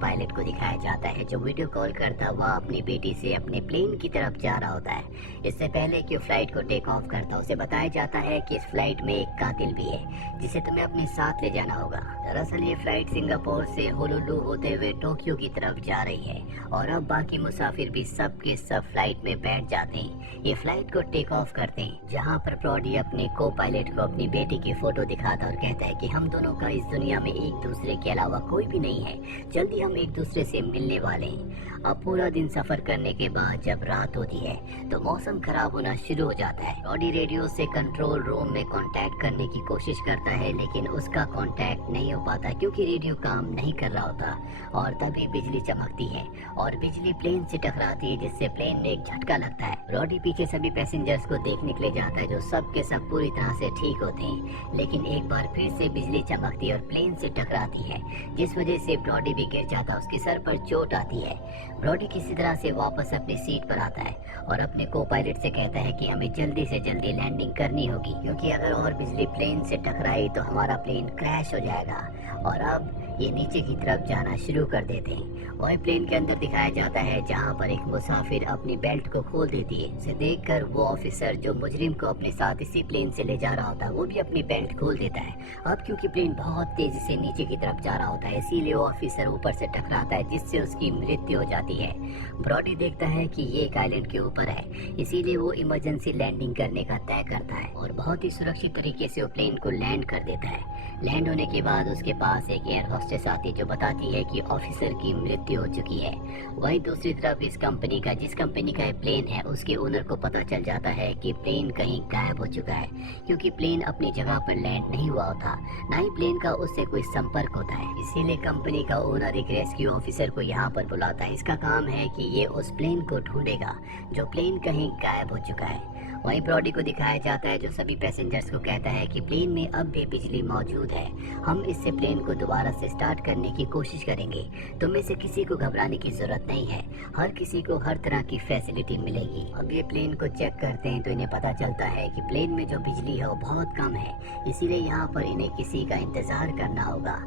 Pilot को दिखाया जाता है जो वीडियो कॉल करता हुआ अपनी बेटी से अपने प्लेन की तरफ जा रहा होता है। इससे पहले कि वो फ्लाइट को टेक ऑफ करता उसे बताया जाता है कि इस फ्लाइट में एक कातिल भी है जिसे तुम्हें अपने साथ ले जाना होगा। दरअसल ये फ्लाइट सिंगापुर से होनोलुलु होते हुए टोक्यो की तरफ जा रही है और अब बाकी मुसाफिर भी सब के सब फ्लाइट में बैठ जाते हैं। ये फ्लाइट को टेक ऑफ करते हैं जहाँ पर ब्रॉडी अपने को पायलट को अपनी बेटी की फोटो दिखाता और कहता है कि हम दोनों का इस दुनिया में एक दूसरे के अलावा कोई भी नहीं है, जल्दी हम एक दूसरे से मिलने वाले हैं। अब पूरा दिन सफर करने के बाद जब रात होती है तो मौसम खराब होना शुरू हो जाता है। ब्रॉडी रेडियो से कंट्रोल रूम में कांटेक्ट करने की कोशिश करता है लेकिन उसका कांटेक्ट नहीं हो पाता क्योंकि रेडियो काम नहीं कर रहा होता। और तभी बिजली चमकती है और बिजली प्लेन से टकराती है जिससे प्लेन में एक झटका लगता है। ब्रॉडी पीछे सभी पैसेंजर्स को देखने के लिए जाता है जो सब के सब पूरी तरह से ठीक होते हैं, लेकिन एक बार फिर से बिजली चमकती है और प्लेन से टकराती है जिस वजह से ब्रॉडी भी गिर जाता है। उसके सर पर चोट आती है। ब्रॉडी किसी तरह से वापस अपनी सीट पर आता है और अपने को पायलट से कहता है कि हमें जल्दी से जल्दी लैंडिंग करनी होगी क्योंकि अगर और बिजली प्लेन से टकराई तो हमारा प्लेन क्रैश हो जाएगा। और अब ये नीचे की तरफ जाना शुरू कर देते हैं। वही प्लेन के अंदर दिखाया जाता है जहाँ पर एक मुसाफिर अपनी बेल्ट को खोल देती है। इसे देखकर वो ऑफिसर जो मुजरिम को अपने साथ इसी प्लेन से ले जा रहा होता है वो भी अपनी बेल्ट खोल देता है। अब क्योंकि प्लेन बहुत तेजी से नीचे की तरफ जा रहा होता है इसीलिए वो ऑफिसर ऊपर से टकराता है जिससे उसकी मृत्यु हो जाती है। ब्रॉडी देखता है कि ये एक आइलैंड के ऊपर है इसीलिए वो इमरजेंसी लैंडिंग करने का तय करता है और बहुत ही सुरक्षित तरीके से वो प्लेन को लैंड कर देता है। लैंड होने के बाद उसके पास एक एयर होस्टेस आती है जो बताती है कि ऑफिसर की मृत्यु हो चुकी है। वहीं दूसरी तरफ इस कंपनी का जिस कंपनी का प्लेन है उसके ओनर को पता चल जाता है कि प्लेन कहीं गायब हो चुका है क्योंकि प्लेन अपनी जगह पर लैंड नहीं हुआ होता, ना ही प्लेन का उससे कोई संपर्क होता है। इसीलिए कंपनी का ओनर एक रेस्क्यू ऑफिसर को यहाँ पर बुलाता है। इसका काम है कि ये उस प्लेन को ढूंढेगा जो प्लेन कहीं गायब हो चुका है। वहीं ब्रॉडी को दिखाया जाता है जो सभी पैसेंजर्स को कहता है कि प्लेन में अब भी बिजली मौजूद है, हम इससे प्लेन को दोबारा से स्टार्ट करने की कोशिश करेंगे। तुम में से किसी को घबराने की जरूरत नहीं है, हर किसी को हर तरह की फैसिलिटी मिलेगी। अब ये प्लेन को चेक करते हैं तो इन्हें पता चलता है कि प्लेन में जो बिजली है वो बहुत कम है, इसीलिए यहाँ पर इन्हें किसी का इंतजार करना होगा।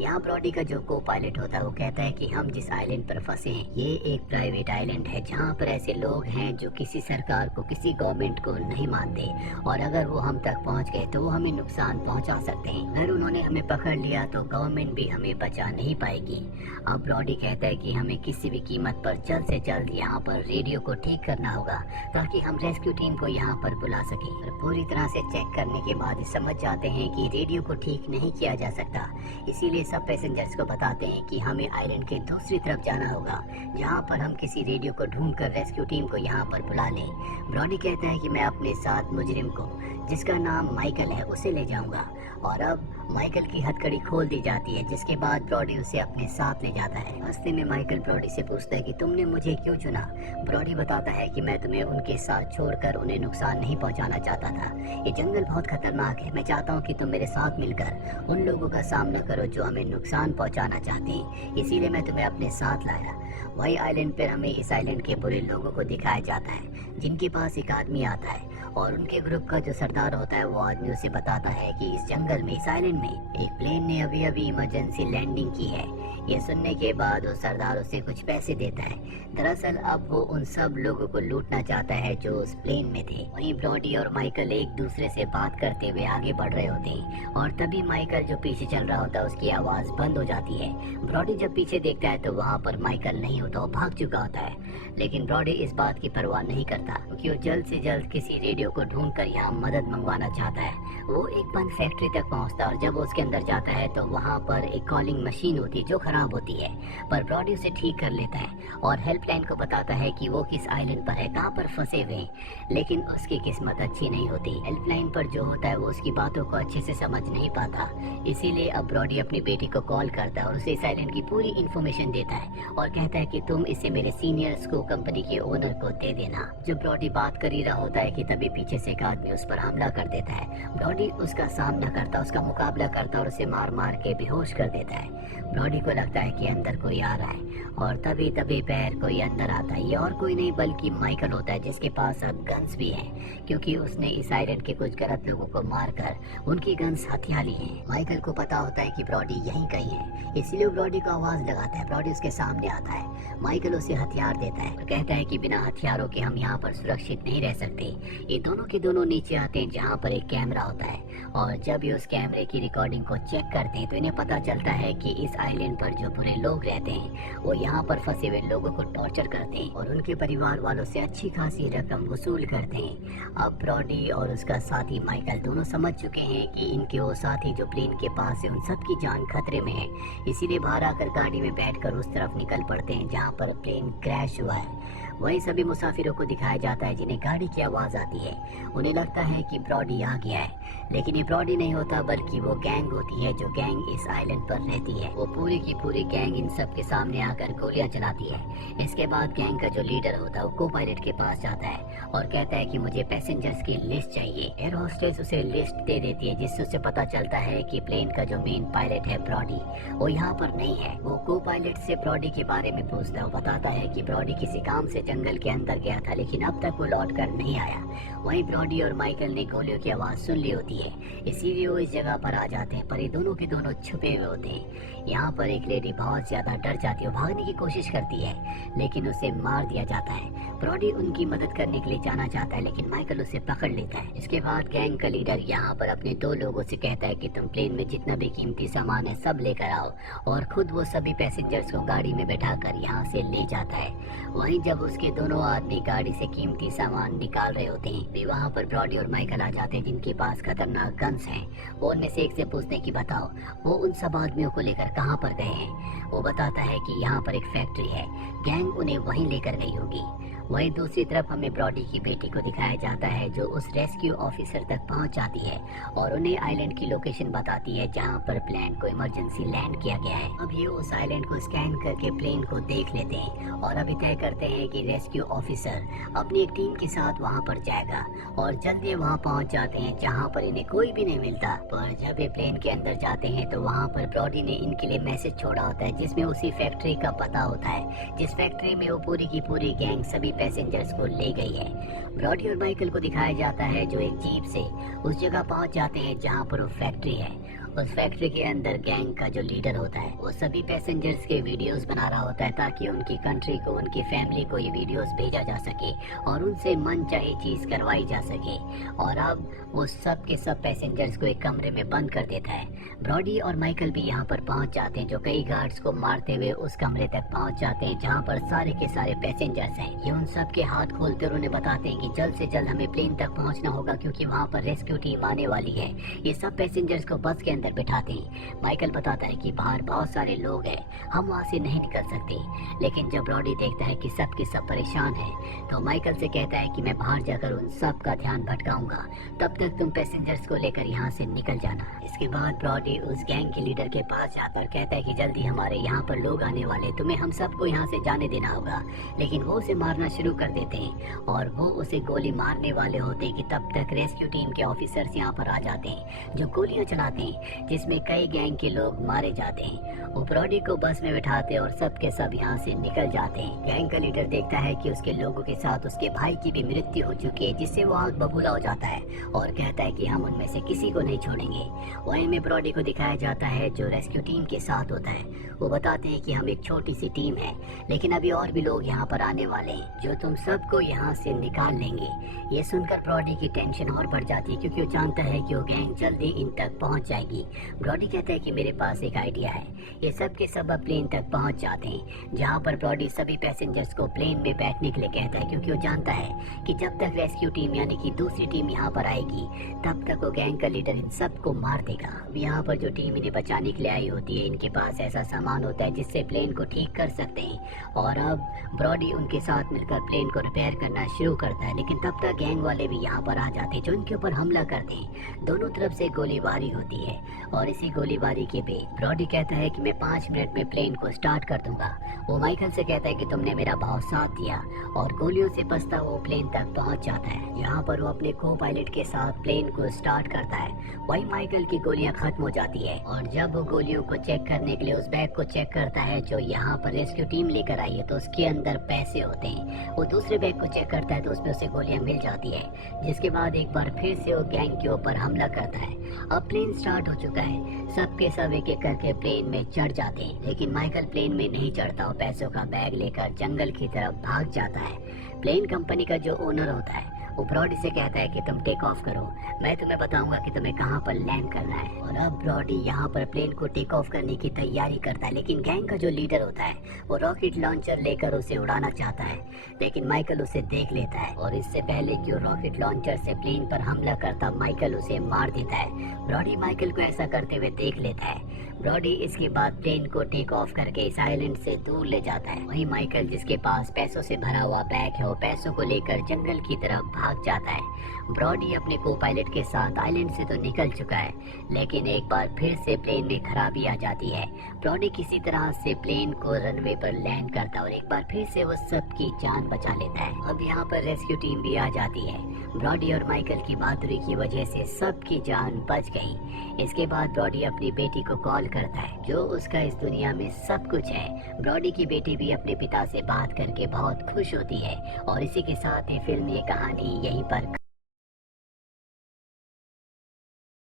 यहाँ ब्रॉडी का जो को पायलट होता है वो कहता है कि हम जिस आइलैंड पर फंसे हैं ये एक प्राइवेट आइलैंड है जहाँ पर ऐसे लोग हैं जो किसी सरकार को किसी गवर्नमेंट को नहीं मानते और अगर वो हम तक पहुँच गए तो वो हमें नुकसान पहुँचा सकते हैं। अगर उन्होंने हमें पकड़ लिया तो गवर्नमेंट भी हमें बचा नहीं पाएगी। अब ब्रॉडी कहता है कि हमें किसी भी कीमत पर जल्द से जल्द यहाँ पर रेडियो को ठीक करना होगा ताकि हम रेस्क्यू टीम को यहाँ पर बुला सकें। और पूरी तरह से चेक करने के बाद समझ जाते हैं कि रेडियो को ठीक नहीं किया जा सकता, इसीलिए सब पैसेंजर्स को बताते हैं कि हमें आइलैंड के दूसरी तरफ जाना होगा जहाँ पर हम किसी रेडियो को ढूंढकर रेस्क्यू टीम को यहाँ पर बुला लें। ब्रॉडी कहता है कि मैं अपने साथ मुजरिम को जिसका नाम माइकल है उसे ले जाऊंगा। और अब माइकल की हथकड़ी खोल दी जाती है जिसके बाद ब्रॉडी उसे अपने साथ ले जाता है। रास्ते में माइकल ब्रॉडी से पूछता है कि तुमने मुझे क्यों चुना। ब्रॉडी बताता है कि मैं तुम्हें उनके साथ छोड़कर उन्हें नुकसान नहीं पहुंचाना चाहता था, ये जंगल बहुत खतरनाक है, मैं चाहता हूं कि तुम मेरे साथ मिलकर उन लोगों का सामना करो जो हमें नुकसान पहुंचाना चाहते हैं, इसीलिए मैं तुम्हें अपने साथ लाया। वही आइलैंड पर हमें इस आइलैंड के बुरे लोगों को दिखाया जाता है जिनके पास एक आदमी आता है और उनके ग्रुप का जो सरदार होता है वो आदमी उसे बताता है कि इस जंगल में इस आइलैंड में एक प्लेन ने अभी अभी इमरजेंसी लैंडिंग की है। ये सुनने के बाद वो सरदार उसे कुछ पैसे देता है। दरअसल अब वो उन सब लोगों को लूटना चाहता है जो उस प्लेन में थे। वहीं ब्रॉडी और माइकल एक दूसरे से बात करते हुए आगे बढ़ रहे होते हैं और तभी माइकल जो पीछे चल रहा होता है उसकी आवाज बंद हो जाती है। ब्रॉडी जब पीछे देखता है तो वहाँ पर माइकल नहीं होता, वो भाग चुका होता है, लेकिन ब्रॉडी इस बात की परवाह नहीं करता क्योंकि वो जल्द से जल्द किसी रेडियो को ढूंढकर यहाँ मदद मंगवाना चाहता है। वो एक बंद फैक्ट्री तक पहुँचता है और जब वो उसके अंदर जाता है तो वहाँ पर एक कॉलिंग मशीन होती है जो खराब होती है, पर ब्रॉडी उसे ठीक कर लेता है और हेल्पलाइन को बताता है कि वो किस आइलैंड पर है, कहाँ पर फंसे हुए हैं, लेकिन उसकी किस्मत अच्छी नहीं होती। हेल्पलाइन पर जो होता है वो उसकी बातों को अच्छे से समझ नहीं पाता, इसीलिए अब ब्रॉडी अपनी बेटी को कॉल करता है और उसे इस आइलैंड की पूरी इन्फॉर्मेशन देता है और कहता है कि तुम इसे मेरे सीनियर्स को कंपनी के ओनर को दे देना। जब ब्रॉडी बात कर ही रहा होता है कि तभी पीछे से एक आदमी उस पर हमला कर देता है। ब्रॉडी उसका सामना करता, उसका मुकाबला करता और उसे मार मार के बेहोश कर देता है। ब्रॉडी को लगता है कि अंदर कोई आ रहा है और तभी तभी पैर कोई अंदर आता है। ये और कोई नहीं बल्कि माइकल होता है, जिसके पास अब गन्स भी है, क्योंकि उसने इस आइलैंड के कुछ गलत लोगों को मारकर उनकी गन्स हथिया ली हैं। माइकल को पता होता है कि ब्रॉडी यहीं कहीं है, इसीलिए ब्रॉडी को आवाज लगाता है। ब्रॉडी उसके सामने आता है, माइकल उसे हथियार देता है और कहता है कि बिना हथियारों के हम यहाँ पर सुरक्षित नहीं रह सकते। ये दोनों के दोनों नीचे आते हैं जहाँ पर एक कैमरा होता है और जब ये उस कैमरे की रिकॉर्डिंग को चेक करते हैं तो इन्हें पता चलता है कि इस आइलैंड पर जो बुरे लोग रहते हैं वो यहाँ पर फंसे हुए लोगों को टॉर्चर करते हैं और उनके परिवार वालों से अच्छी खासी रकम वसूल करते हैं। अब ब्रॉडी और उसका साथी माइकल दोनों समझ चुके हैं कि इनके वो साथी जो प्लेन के पास है उन सबकी जान खतरे में है, इसीलिए बाहर आकर गाड़ी में बैठकर उस तरफ निकल पड़ते हैं जहाँ पर प्लेन क्रैश हुआ है। वहीं सभी मुसाफिरों को दिखाया जाता है जिन्हें गाड़ी की आवाज आती है। उन्हें लगता है कि ब्रॉडी आ गया है, लेकिन ये ब्रॉडी नहीं होता बल्कि वो गैंग होती है जो गैंग इस आइलैंड पर रहती है। वो पूरी की पूरी गैंग इन सब के सामने आकर गोलियां चलाती है। इसके बाद गैंग का जो लीडर होता है वो को पायलट के पास जाता है और कहता है कि मुझे पैसेंजर्स की लिस्ट चाहिए। एयर होस्टेस उसे लिस्ट दे देती है जिससे उसे पता चलता है कि प्लेन का जो मेन पायलट है ब्रॉडी वो यहाँ पर नहीं है। वो को पायलट से ब्रॉडी के बारे में पूछता है। वो बताता है कि ब्रॉडी किसी काम से जंगल के अंदर गया था लेकिन अब तक वो लौट कर नहीं आया। वहीं ब्रॉडी और माइकल ने गोलियों की आवाज सुन ली होती है, इसीलिए वो इस जगह पर आ जाते हैं, पर ये दोनों के दोनों छुपे हुए होते हैं। यहाँ पर एक लेडी बहुत ज्यादा डर जाती है, भागने की कोशिश करती है लेकिन उसे मार दिया जाता है। ब्रॉडी उनकी मदद करने के लिए जाना चाहता है लेकिन माइकल उसे पकड़ लेता है। इसके बाद गैंग का लीडर यहाँ पर अपने 2 लोगों से कहता है कि तुम प्लेन में जितना भी कीमती सामान है सब लेकर आओ और खुद वो सभी पैसेंजर्स को गाड़ी में बैठाकर यहाँ से ले जाता है। वहीं जब उसके दोनों आदमी गाड़ी से कीमती सामान निकाल रहे होते हैं भी वहाँ पर ब्रॉडी और माइकल आ जाते हैं जिनके पास खतरनाक गन्स हैं। वो उनमें से एक से पूछते हैं कि बताओ वो उन सब आदमियों को लेकर कहाँ पर गए हैं। वो बताता है कि यहाँ पर एक फैक्ट्री है, गैंग उन्हें वहीं लेकर गई होगी। वहीं दूसरी तरफ हमें ब्रॉडी की बेटी को दिखाया जाता है जो उस रेस्क्यू ऑफिसर तक पहुंच जाती है और उन्हें आइलैंड की लोकेशन बताती है जहां पर प्लेन को इमरजेंसी लैंड किया गया है। अब ये उस आइलैंड को स्कैन करके प्लेन को देख लेते हैं और अभी तय करते हैं कि रेस्क्यू ऑफिसर अपनी एक टीम के साथ वहां पर जाएगा और जल्दी वहां पहुंच जाते हैं जहां पर इन्हें कोई भी नहीं मिलता। पर जब ये प्लेन के अंदर जाते हैं तो वहाँ पर ब्रॉडी ने इनके लिए मैसेज छोड़ा होता है जिसमें उसी फैक्ट्री का पता होता है जिस फैक्ट्री में वो पूरी की पूरी गैंग सभी पैसेंजर्स को ले गई है। ब्रॉडी और माइकल को दिखाया जाता है जो एक जीप से उस जगह पहुंच जाते हैं जहां पर वो फैक्ट्री है। उस फैक्ट्री के अंदर गैंग का जो लीडर होता है वो सभी पैसेंजर्स के वीडियोस बना रहा होता है ताकि उनकी कंट्री को, उनकी फैमिली को ये वीडियोस भेजा जा सके और उनसे मन चाहे चीज करवाई जा सके। और अब वो सब के सब पैसेंजर्स को एक कमरे में बंद कर देता है। ब्रॉडी और माइकल भी यहाँ पर पहुँच जाते हैं जो कई गार्ड्स को मारते हुए उस कमरे तक पहुँच जाते हैं जहाँ पर सारे के सारे पैसेंजर्स हैं। ये उन सब के हाथ खोलते और उन्हें बताते हैं कि जल्द से जल्द हमें प्लेन तक पहुँचना होगा क्योंकि वहाँ पर रेस्क्यू टीम आने वाली है। ये सब पैसेंजर्स को बस के अंदर बिठाते हैं। माइकल बताता है कि बाहर बहुत सारे लोग हैं, हम वहाँ से नहीं निकल सकते। लेकिन जब ब्रॉडी देखता है कि सब के सब परेशान हैं तो माइकल से कहता है कि मैं बाहर जाकर उन सब का ध्यान भटकाऊंगा, तब तक तुम पैसेंजर्स को लेकर यहाँ से निकल जाना। इसके बाद ब्रॉडी उस गैंग के लीडर के पास जाकर कहता है कि जल्दी हमारे यहाँ पर लोग आने वाले, तुम्हें हम सबको यहाँ से जाने देना होगा। लेकिन वो उसे मारना शुरू कर देते हैं और वो उसे गोली मारने वाले होते हैं कि तब तक रेस्क्यू टीम के ऑफिसर्स यहाँ पर आ जाते हैं जो गोलियां चलाते हैं जिसमें कई गैंग के लोग मारे जाते हैं। वो ब्रॉडी को बस में बिठाते और सब के सब यहाँ से निकल जाते हैं। गैंग का लीडर देखता है कि उसके लोगों के साथ उसके भाई की भी मृत्यु हो चुकी है जिससे वो आग बबूला हो जाता है और कहता है कि हम उनमें से किसी को नहीं छोड़ेंगे। वहीं में ब्रॉडी को दिखाया जाता है जो रेस्क्यू टीम के साथ होता है। वो बताते हैं कि हम एक छोटी सी टीम है लेकिन अभी और भी लोग यहाँ पर आने वाले हैं जो तुम सबको यहाँ से निकाल लेंगे। ये सुनकर ब्रॉडी की टेंशन और बढ़ जाती है क्योंकि वो जानता है कि वो गैंग जल्दी इन तक पहुँच जाएगी। ब्रॉडी कहता है कि मेरे पास एक आइडिया है। ये सब के सब प्लेन तक पहुँच जाते हैं जहाँ पर ब्रॉडी सभी पैसेंजर्स को प्लेन में बैठने के लिए कहता है क्योंकि वो जानता है कि जब तक रेस्क्यू टीम यानी कि दूसरी टीम यहाँ पर आएगी तब तक वो गैंग का लीडर इन सबको मार देगा। अब यहाँ पर जो टीम इन्हें बचाने के लिए आई होती है इनके पास ऐसा सामान होता है जिससे प्लेन को ठीक कर सकते हैं और अब ब्रॉडी उनके साथ मिलकर प्लेन को रिपेयर करना शुरू करता है। लेकिन तब तक गैंग वाले भी यहाँ पर आ जाते हैं जो इनके ऊपर हमला करते हैं। दोनों तरफ से गोलीबारी होती है और इसी गोलीबारी के बीच ब्रॉडी कहता है कि मैं 5 मिनट में प्लेन को स्टार्ट कर दूंगा। वो माइकल से कहता है कि तुमने मेरा बहुत साथ दिया, और गोलियों से बचता वो प्लेन तक पहुंच जाता है, जहां पर वो अपने को पायलट के साथ प्लेन को स्टार्ट करता है। वही माइकल की गोलियां खत्म हो जाती है, और जब वो गोलियों को चेक करने के लिए उस बैग को चेक करता है जो यहाँ पर रेस्क्यू टीम लेकर आई है, तो उसके अंदर पैसे होते हैं। वो दूसरे बैग को चेक करता है तो उसमें उसे गोलियां मिल जाती है, जिसके बाद एक बार फिर से वो गैंग के ऊपर हमला करता है। अब प्लेन स्टार्ट हो चुका है, सबके सब एक एक करके प्लेन में चढ़ जाते हैं, लेकिन माइकल प्लेन में नहीं चढ़ता। वो पैसों का बैग लेकर जंगल की तरफ भाग जाता है। प्लेन कंपनी का जो ओनर होता है वो ब्रॉडी से कहता है कि तुम टेक ऑफ करो, मैं तुम्हें बताऊंगा कि तुम्हें कहाँ पर लैंड करना है। और अब ब्रॉडी यहाँ पर प्लेन को टेक ऑफ करने की तैयारी करता है, लेकिन गैंग का जो लीडर होता है वो रॉकेट लॉन्चर लेकर उसे उड़ाना चाहता है, लेकिन माइकल उसे देख लेता है, और इससे पहले कि वो रॉकेट लॉन्चर से प्लेन पर हमला करता, माइकल उसे मार देता है। ब्रॉडी माइकल को ऐसा करते हुए देख लेता है। ब्रॉडी इसके बाद प्लेन को टेक ऑफ करके इस आइलैंड से दूर ले जाता है। वहीं माइकल, जिसके पास पैसों से भरा हुआ बैग है, वो पैसों को लेकर जंगल की तरफ भाग जाता है। ब्रॉडी अपने को पायलट के साथ आइलैंड से तो निकल चुका है, लेकिन एक बार फिर से प्लेन में खराबी आ जाती है। ब्रॉडी किसी तरह से प्लेन को रनवे पर लैंड करता है, और एक बार फिर से वो सबकी जान बचा लेता है। अब यहाँ पर रेस्क्यू टीम भी आ जाती है। ब्रॉडी और माइकल की बहादुरी की वजह से सबकी जान बच गई। इसके बाद ब्रॉडी अपनी बेटी को कॉल करता है, जो उसका इस दुनिया में सब कुछ है। ब्रॉडी की बेटी भी अपने पिता से बात करके बहुत खुश होती है, और इसी के साथ ये फिल्म, ये कहानी यहीं पर